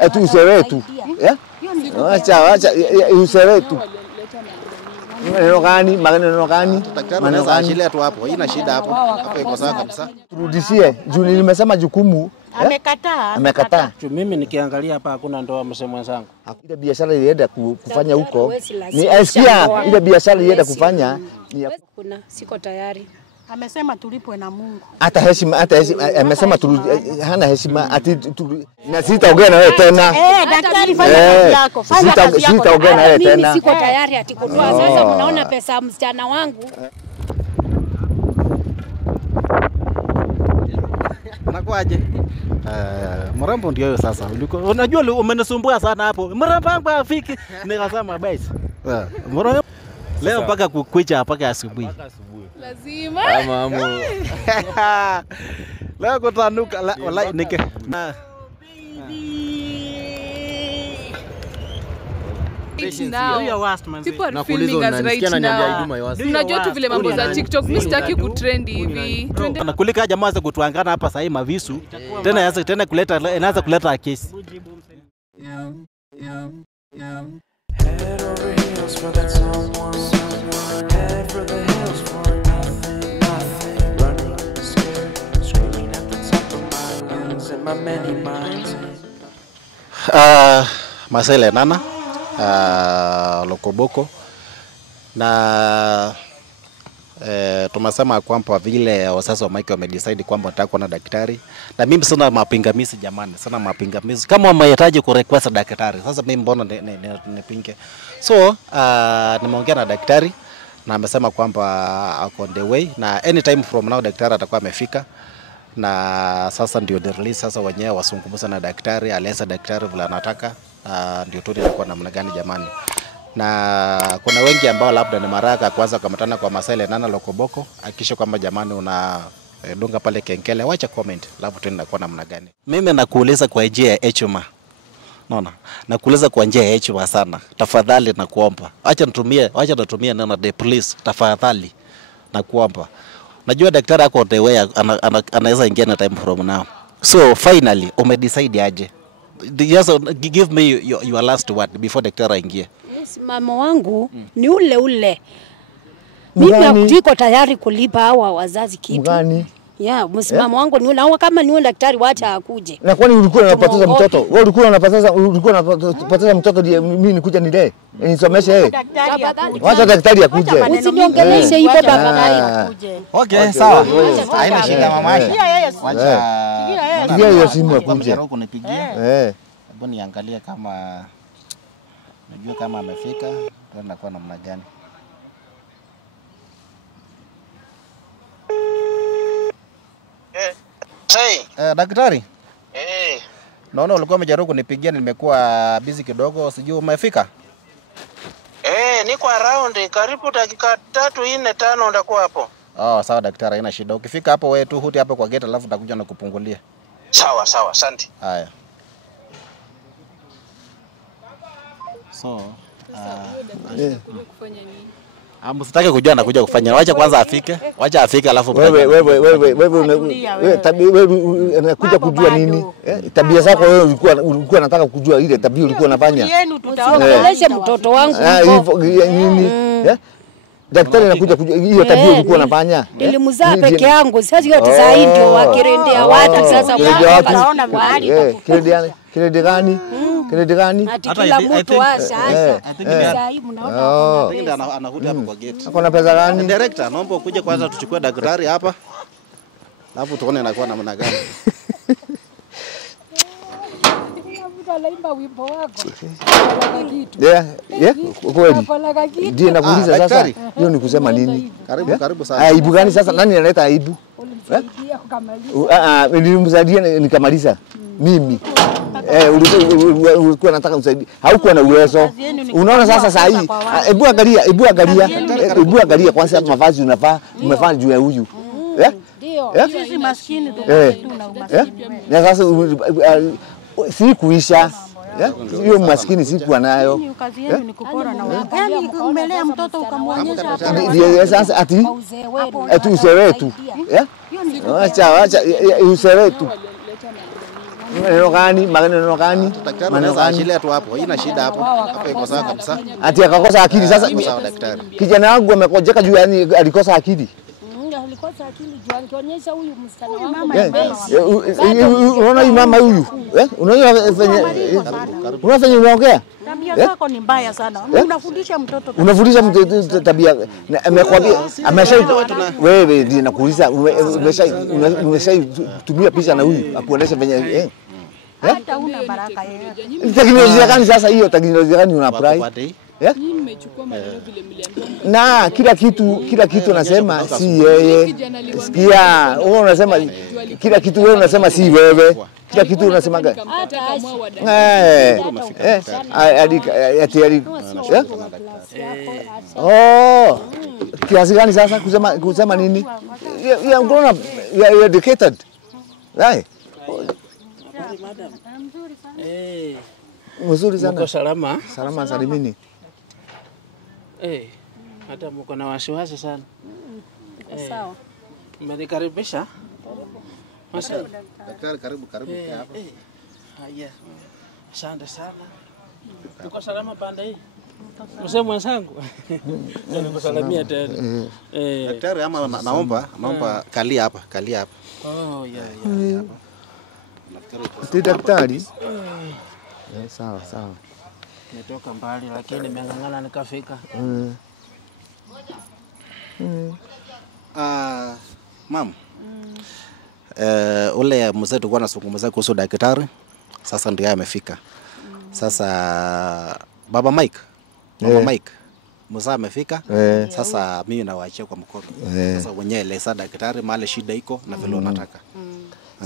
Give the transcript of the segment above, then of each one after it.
Atu useretu. Acha useretu. Maneno gani? Maneno gani? Shida tu hapo. Haina shida hapo. Hapo iko sawa kabisa. Turudishie. Juu nimesema jukumu. Amekataa. Mimi nikiangalia hapa hakuna ndoa msemo wenzangu. Ile biashara ilienda kufanya huko. Ni asikia ile biashara ilienda kufanya ni kuna siko tayari. Amesema tulipwe na Mungu. Hata heshima amesema hana heshima ati na sitaongea na wewe tena. Daktari fanya kazi yako. Fanya kazi yako. Sitaongea na wewe tena. Mimi siko tayari ati kutoa. Sasa mnaona pesa msichana wangu. Unakuaje? Mrambo ndio hiyo sasa. Unajua umenisumbua sana hapo. Mrambo wangu afiki. Nikasema basi. Mrambo leo mpaka kukucha mpaka asubuhi. Lazima. Mama. Leo kutanuka wallahi nike. Unajua tu vile mambo za TikTok mimi sitaki kutrend hivi. Kulika jamaa za kutuangana hapa sasa mavisu. Tena inaanza kuleta kesi. Head over heels for that someone. Head for the hills for nothing. Running, scared, screaming at the top of my lungs and my many minds. Masele Nana, Lokoboko na tumesema kwamba vile wazazi wa Mike wamedecide kwamba wataka kuona daktari, na mimi sana mapingamizi jamani, sana mapingamizi. Kama wamehitaji ku request daktari, sasa mimi mbona nipinge? So nimeongea na daktari na amesema kwamba ako on the way, na anytime from now daktari atakuwa amefika, na sasa ndio the release. Sasa wenyewe wasungumuza na daktari, aleza daktari vile anataka, ndio tu inakuwa namna gani jamani. Na kuna wengi ambao labda ni maraka kwanza kamatana kwa Masele Nana Lokoboko, hakikisha kwamba jamani una dunga pale kengele, wacha comment labda tu inakuwa namna gani. Mimi nakuuliza kwa njia ya heshima. Naona nakuuliza kwa njia ya heshima sana. Tafadhali nakuomba. Acha natumie neno the police, tafadhali nakuomba. Najua daktari ako the way anaweza ingia na time from now. So finally umedecide aje? Yes, give me your last word before daktari aingie. Mama wangu ni ule. Mimi niko tayari kulipa hawa wazazi kitu. Mgani? Msimamo wangu ni ule. Kama ni daktari wacha akuje. Na kwani ulikuwa unapoteza mtoto? Wewe ulikuwa unapoteza mtoto ndiye mimi nikuja nilee. Nisomeshe yeye. Wacha daktari akuje. Usiniongeleshe hivyo baba. Okay, sawa. Haina shida mamashi. Wacha. Hiyo simu akuje. Hebu niangalie kama najua kama amefika, tunaenda kwa namna gani. Daktari? Naona ulikuwa umejaribu kunipigia, nimekuwa busy kidogo, sijui umefika? Niko around, karibu dakika 3, 4, 5 ndakuwa hapo. Sawa daktari, haina shida. Ukifika hapo wewe tu huti hapo kwa gate alafu nitakuja na kupungulia. Sawa, asante. Haya. So, msitake kujua anakuja kufanya. Wacha kwanza afike. Wacha afike alafu wewe unakuja kujua nini? Tabia zako wewe ulikuwa unataka kujua ile tabia ulikuwa unafanya. Usiongeleshe mtoto wangu hivyo nini? Daktari anakuja kujua hiyo tabia ulikuwa unafanya. Nilimzaa peke yangu. Sasa hiyo saa hii ndio wakirendea watu sasa wanaona mahali. Kirende gani? Kirende gani? Kila mtu asha. Saa hii mnaona anakuja hapo kwa gate. Hakuna pesa gani? Director, naomba ukuje kwanza tuchukue daktari hapa. Alafu tuone inakuwa namna gani. Alaimba wimbo wako. Kweli. Ndiye nakuuliza sasa. Hiyo ni kusema nini? Karibu sana. Aibu gani sasa? Nani analeta aibu? Nilimsaidia nikamaliza. Mimi. Ulikuwa unataka usaidie. Haukuwa na uwezo. Unaona sasa saa hii. Hebu angalia kwanza mavazi unavaa, umevaa juu ya huyu. Ndio. Sisi maskini tuna umaskini. Na sasa si kuisha. Hiyo maskini sikuwa nayo. Kazi yenu ni kupora na watu. Yaani umelea mtoto ukamwonyesha sasa ati useretu. Acha useretu. Maneno gani? Maneno gani? Daktari anaweza achilia tu hapo. Haina shida hapo. Hapo iko sawa kabisa. Ati akakosa akili sasa. Sawa daktari. Kijana wangu amekojeka juu yani alikosa akili. Alikosa akili juu alionyesha huyu msichana wangu. Unaona huyu mama huyu? Unaona venye unaongea? Tabia zako ni mbaya sana. Unafundisha mtoto. Unafundisha mtoto tabia. Amekwambia wewe ndiye nakuuliza umeshatumia picha na huyu akuonesha venye hata una baraka yeye. Teknolojia gani sasa hiyo? Teknolojia gani una apply? Mimi nimechukua maneno vile mliambiwa. Na kila kitu nasema si yeye. Sikia, wewe unasema kila kitu wewe unasema si wewe. Kila kitu unasema kiasi gani sasa kusema nini? Ya unaona you educated. Right. Mzuri sana. Mko salama? Salama salimini. Hata mko na wasiwasi sana. Sawa. Mmenikaribisha? Daktari karibu hapa. Haya. Asante sana. Mko salama pande hii? Mzee mwenzangu. Nikusalimia tena. Daktari ama naomba kalia hapa. Oh, yeah. Ti daktari? Sawa. Nitoka mbali lakini nimeng'ang'ana nikafika. Mam. Ule mzee tulikuwa tunazungumza kuhusu daktari. Sasa ndio amefika. Sasa Baba Mike. Mzee amefika. Sasa mimi nawaachia kwa mkono. Sasa wenyewe eleza daktari mahali shida iko na vile unataka.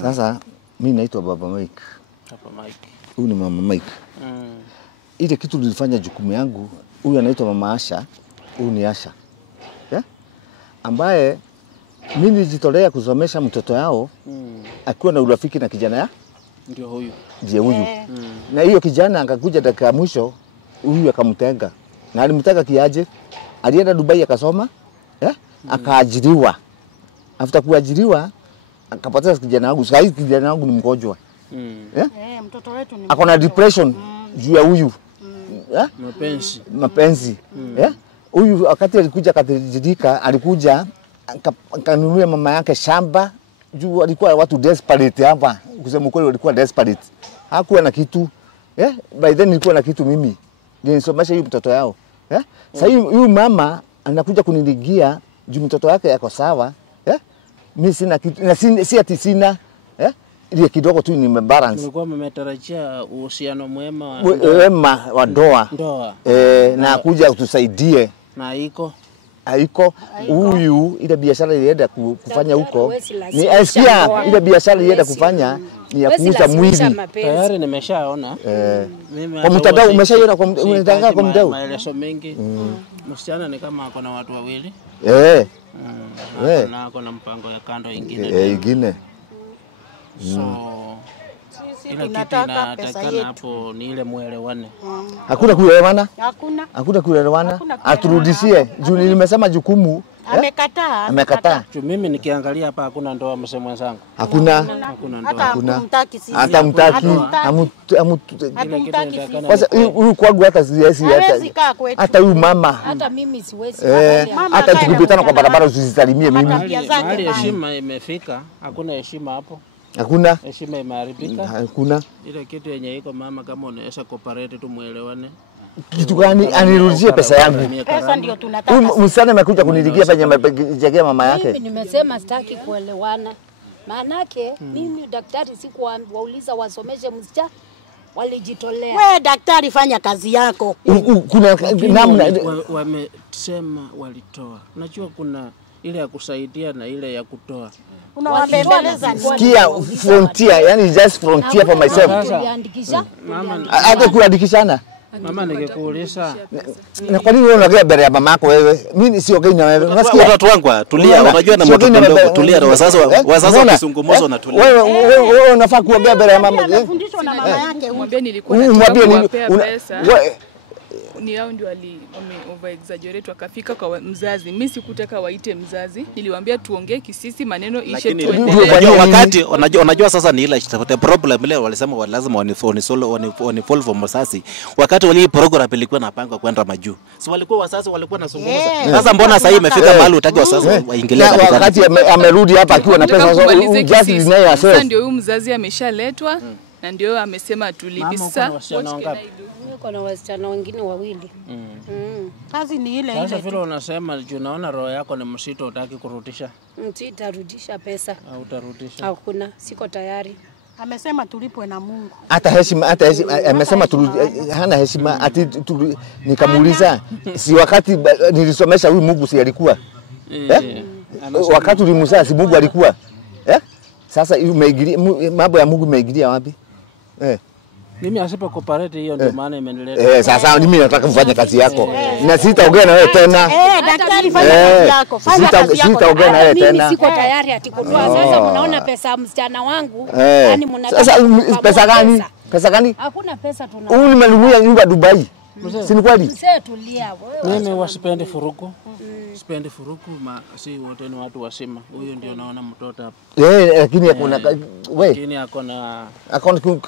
Sasa mimi naitwa Baba Mike. Baba Mike. Huyu ni Mama Mike. Ile kitu nilifanya jukumu yangu, huyu anaitwa Mama Asha, huyu ni Asha. Ambaye mimi nilijitolea kusomesha mtoto yao akiwa na urafiki na kijana ya ndio huyu. Na hiyo kijana akakuja dakika ya mwisho, huyu akamtenga. Na alimtaka kiaje? Alienda Dubai akasoma, akaajiriwa. After kuajiriwa akapata kijana wangu. Sasa kijana wangu ni mgonjwa. Mtoto wetu ni ako na depression juu ya huyu. Mapenzi. Huyu wakati alikuja akatajirika, alikuja akanunulia mama yake shamba juu alikuwa watu desperate hapa. Kusema kweli walikuwa desperate. Hakuwa na kitu. By then nilikuwa na kitu mimi. Ndio nisomesha huyu mtoto yao. Sasa huyu mama anakuja kuniligia juu mtoto wake yako sawa. Mimi sina kitu na si ati sina. Ile kidogo tu nimebalance. Nilikuwa mmetarajia uhusiano mwema wa ndoa. Na kuja kutusaidie. Na haiko huyu ile biashara ilienda kufanya huko ni asikia ile biashara ilienda kufanya ni ya kuuza mwili. Tayari nimeshaona. Kwa mtandao umeshaiona kwa mtandao kwa mtandao. Maelezo mengi. Msichana ni kama ako na watu wawili. Na ako na mpango ya kando ingine. So ile kitu inatakana hapo ni ile muelewane. Hakuna kuelewana? Hakuna kuelewana. Aturudishie. Juu nilimesema jukumu. Amekataa. Mimi nikiangalia hapa hakuna ndoa mzee mwenzangu. Hakuna ndoa. Hata mtaki. Sasa huyu kwangu hata siwezi hata huyu mama. Hata mimi siwezi. Hata tukipitana kwa barabara usisalimie mimi. Mahali heshima imefika, hakuna heshima hapo. Hakuna. Heshima imeharibika. Hakuna. Ile kitu yenye iko mama, kama unaweza cooperate tu muelewane. Kitu gani? Anirudishie pesa yangu. Pesa ndio tunataka. Msana amekuja kuniligia penye amejegea mama yake. Mimi nimesema sitaki kuelewana. Maanake mimi daktari sikuwauliza wasomeshe msichana, walijitolea. Wewe daktari fanya kazi yako. Kuna namna wamesema walitoa. Unajua kuna ile ya kusaidia na ile ya kutoa. Unawabembeleza. Sikia frontier, yani just frontier for myself. Hata kuandikishana. Mama ningekuuliza. Na kwa nini wewe unaongea mbele ya mama yako wewe? Mimi siongei na wewe. Unasikia watoto wangu tulia, unajua na mtoto mdogo tulia na wazazi wakizungumza na tulia. Wewe unafaa kuongea mbele ya mama. Anafundishwa na mama yake. Mwambie nilikuwa nataka pesa. ni hao ndio wame over exaggerate wakafika kwa mzazi. Mimi sikutaka waite mzazi. Niliwaambia tuongee kisisi maneno ishe tuendelee. Wakati unajua sasa ni ile problem ile walisema lazima wanifollow msasi. Wakati wali program ilikuwa napanga kwenda majuu. Si walikuwa wasasi walikuwa nasungumza. Sasa mbona sasa imefika mahali utaki wasasi waingilie katika. Wakati amerudi hapa akiwa na pesa sasa ndio huyu mzazi ameshaletwa na ndio amesema tulipi sasa. Kuna wasichana wengine wawili. Kazi ni ile Sasa vile unasema juu naona roho yako ni msito utaki kurudisha. Sitarudisha pesa. Au utarudisha? Hakuna, siko tayari. amesema tulipwe na Mungu. Hata heshima amesema hana heshima ati nikamuuliza si wakati nilisomesha huyu Mungu si alikuwa wakati ulimzaa si Mungu alikuwa sasa umeingilia mambo ya Mungu umeingilia wapi Mimi asipo cooperate hiyo ndio maana imenileta. Sasa mimi nataka kufanya kazi yako. Na sitaongea na wewe tena. Daktari fanya kazi yako. Fanya kazi yako. Sitaongea na wewe tena. Mimi siko tayari ati kutoa. Sasa mnaona pesa ya msichana wangu, yani mnataka. Sasa pesa gani? Pesa gani? Hakuna pesa tunao. Huyu nimenunua nyumba Dubai. Si ni kweli? Mzee tulia wewe. Mimi wasipendi furuku. Sipendi furuku, si wote ni watu wasima. Huyu ndio naona mtoto hapa. Lakini hakuna wewe. Lakini akona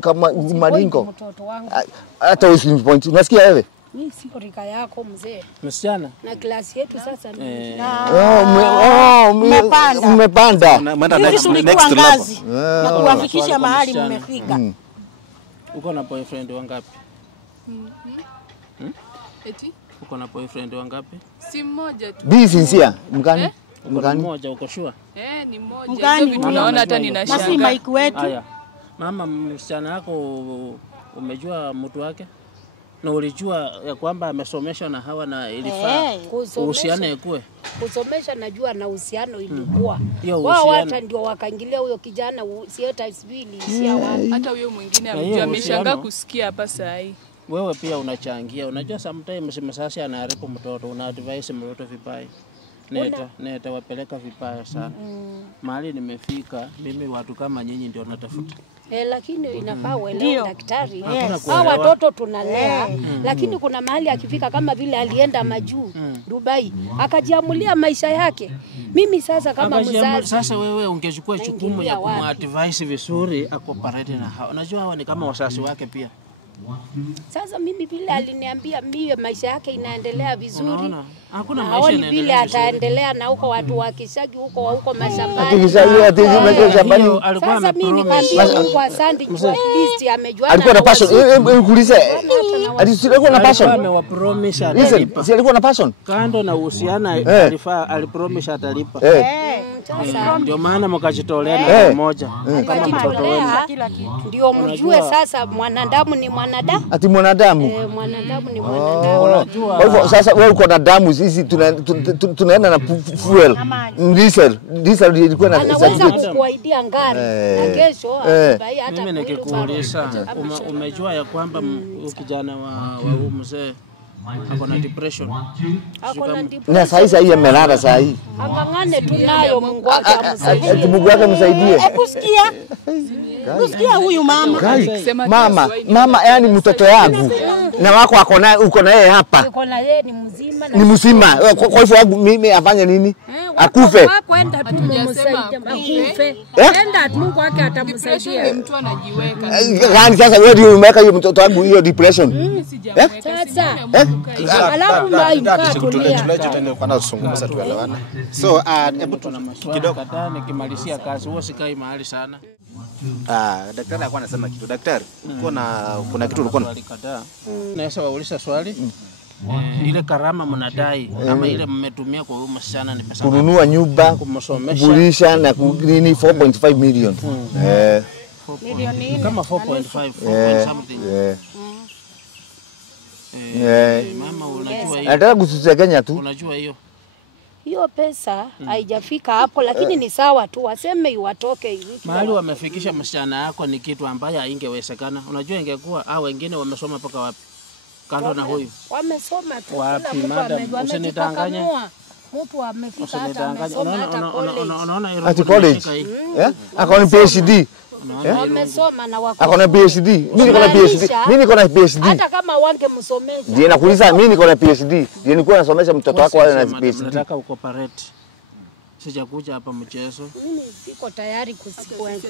kama maringo. Mtoto wangu. Hata usi point. Unasikia wewe? Mimi siko rika yako mzee. msichana. Na klasi yetu sasa ni. Mmepanda. Next level. Na kuwafikisha mahali mmefika. Uko na boyfriend wangapi? Eti? Uko na boyfriend wangapi? Si mmoja tu. Bi sincere, mgani? Uko mmoja, uko sure? Ni mmoja. Mgani? Hizo tunaona hata ninashangaa. Basi Mike wetu. Haya. Mama, msichana wako umejua mtu wake? Na ulijua ya kwamba amesomeshwa na hawa na ilifaa uhusiano ikue? Kusomesha najua na uhusiano ilikuwa. Wao hata ndio wakaingilia huyo kijana si hata isibili si wapi. Hata huyo mwingine amejua ameshangaa kusikia hapa saa hii. Wewe pia unachangia. Unajua sometimes msasi anaharibu mtoto, una advise mtoto vibaya. Neta wapeleka vibaya sana. Mahali nimefika, mimi watu kama nyinyi ndio natafuta. Lakini inafaa uelewe daktari. Hao watoto tunalea, lakini kuna mahali akifika kama vile alienda majuu Dubai, akajiamulia maisha yake. Mimi sasa kama mzazi. Sasa wewe ungechukua jukumu ya kumadvise vizuri akooperate na hao. Unajua hawa ni kama wasasi wake pia. Sasa mimi vile aliniambia mimi maisha yake inaendelea vizuri. Hakuna maisha inaendelea vile ataendelea na huko watu wa Kishagi huko mashambani. Sasa mimi nikamwambia Mungu asante kwa Kristo amejuana. Alikuwa na passion. Nikuulize. Alikuwa na passion. Amewapromise atalipa. Si alikuwa na passion. Kando na uhusiano alipromise atalipa. Ndio maana mkajitolea na mmoja kama mtoto wenu. Ndio mjue sasa mwanadamu ni mwanadamu. Ati mwanadamu. Mwanadamu ni mwanadamu. Kwa hivyo sasa wewe uko na damu sisi tunaenda na fuel. Diesel ilikuwa na anaweza kukuaidia ngari na kesho hata mimi nikikuuliza umejua ya kwamba kijana wa mzee akona depression. Na sasa hii amelala sasa hii. Angangane tunayo Mungu atamsaidie. Mungu wake msaidie. Hebu sikia. Usikia huyu mama. Mama yani mtoto yangu. Na wako uko na yeye hapa. Uko na yeye ni mzima ni mzima. Kwa hivyo mimi afanye nini? Akufe. Kwenda tu mumsaidie akufe. Enda Mungu wake atamsaidia. Mtu anajiweka. Gani sasa wewe ndio umeweka hiyo mtoto wangu hiyo depression? Sasa alafu maikaa tulia. Tunazungumza tuelewane. So hebu tuna maswali kadhaa nikimalizia kazi huo sikai mahali sana. Daktari alikuwa anasema kitu. Daktari, kuna kitu ulikuwa unakataa. Naweza wauliza swali? Ile karama mnadai ama ile mmetumia kwa huyu msichana ni pesa ngapi? Kununua nyumba, kulisha na nini 4.5 million. Milioni kama 4.5 something. Mama unajua hiyo. Nataka kutusegenya tu. Unajua hiyo pesa haijafika hapo, lakini ni sawa tu waseme iwatoke hivi. Mahali wamefikisha msichana yako ni kitu ambaye haingewezekana. Unajua ingekuwa wengine wamesoma paka wapi? Kando na huyu. Wamesoma tu. Wapi madam? Usinidanganye. Mtu amefika hata amesoma hata college. Unaona hilo. Ati college. Akaoni PhD. Wamesoma na wako. Ako na PhD. Mimi niko na PhD. Mimi niko na PhD. Hata kama wangemsomesha. Ndiye nakuuliza mimi niko na PhD. Ndiye nilikuwa nasomesha mtoto wako wale na PhD. Nataka ukoparate. Sijakuja hapa mchezo. Mimi siko tayari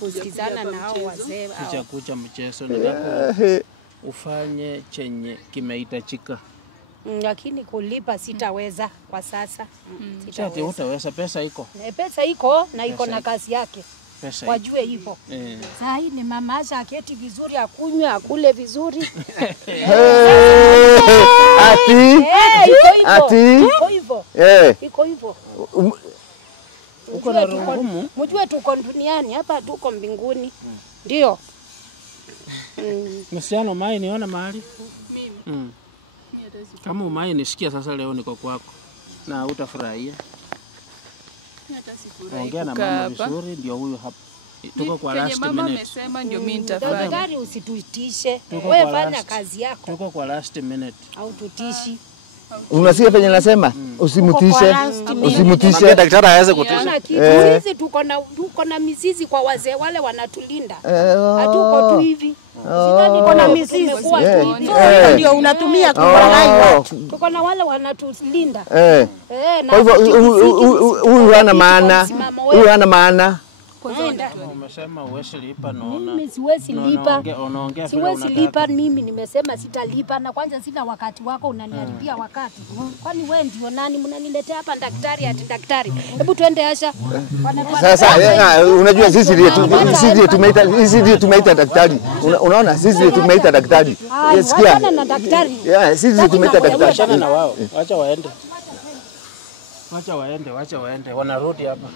kusikizana na hao wazee. Sijakuja mchezo. Nataka ufanye chenye kimehitajika. Lakini kulipa sitaweza kwa sasa. Sitaweza. Utaweza, pesa iko. Pesa iko na iko na kazi yake. Pesa wajue hivyo. Sasa hii ni mama Asha aketi vizuri, akunywe, akule vizuri. Iko hivyo. Iko hivyo. Uko na rungumu? Mjue tuko duniani, hapa tuko mbinguni. Ndio. Msichana mai niona mahali? Mimi. Kama umai nisikia sasa leo niko kwako. Na utafurahia. Ongea na mama vizuri, ndio huyu hapa. Tuko kwa last minute. Mama amesema ndio mimi nitafanya. Daktari usitutishe. Wewe fanya kazi yako. Tuko kwa last minute. Au tutishi. Unasikia penye nasema? Usimutishe. Usimutishe. Daktari aweze kutisha. Sisi tuko na mizizi kwa wazee wale wanatulinda. Hatuko tu hivi. Sidhani kuna mizizi kwa tu hivi. Ndio unatumia kuwalai. Tuko na wale wanatulinda. Kwa hivyo huyu hana maana. Huyu hana maana. Umesema uwezi lipa naona. Mimi siwezi lipa. Siwezi lipa mimi, nimesema sitalipa na kwanza sina wakati wako unaniharibia wakati. Kwani wewe ndio nani mnaniletea hapa daktari ati daktari? Hebu twende Asha. Sasa unajua sisi ndio tumeita daktari. Unaona sisi ndio tumeita daktari. Sikia. Na daktari. Sisi ndio tumeita daktari. Achana na wao. Acha waende. Wacha waende. Wanarudi hapa.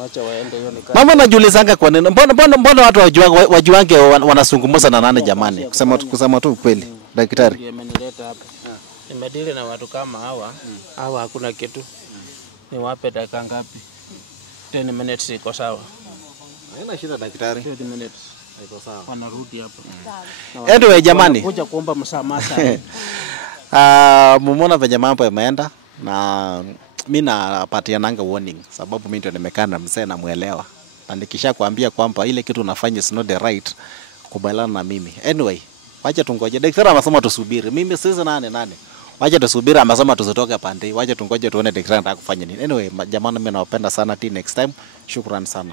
Wacha waende hiyo ni kazi. Mama najulizanga kwa nini? Mbona watu wajuange wanasungumuza na nani jamani? Kusema tu ukweli. Daktari. Ndio amenileta hapa. Nimedili na watu kama hawa. Hawa hakuna kitu. Niwape dakika ngapi? 10 minutes iko sawa. Haina shida daktari. 10 minutes. Iko sawa. Wanarudi hapa. Anyway jamani. Kuja kuomba msamaha. Mumeona venye mambo yameenda na mimi napatiananga warning sababu mimi ndio nimekaa na mzee na muelewa. Na nikishakwambia kwamba ile kitu unafanya is not the right, kubaliana na mimi. Anyway, wacha tungoje. Daktari amesema tusubiri. Mimi sisi nani. Wacha tusubiri, amesema tusitoke pande. Wacha tungoje tuone daktari anataka kufanya nini. Anyway, jamani mimi nawapenda sana. Till next time. Shukrani sana.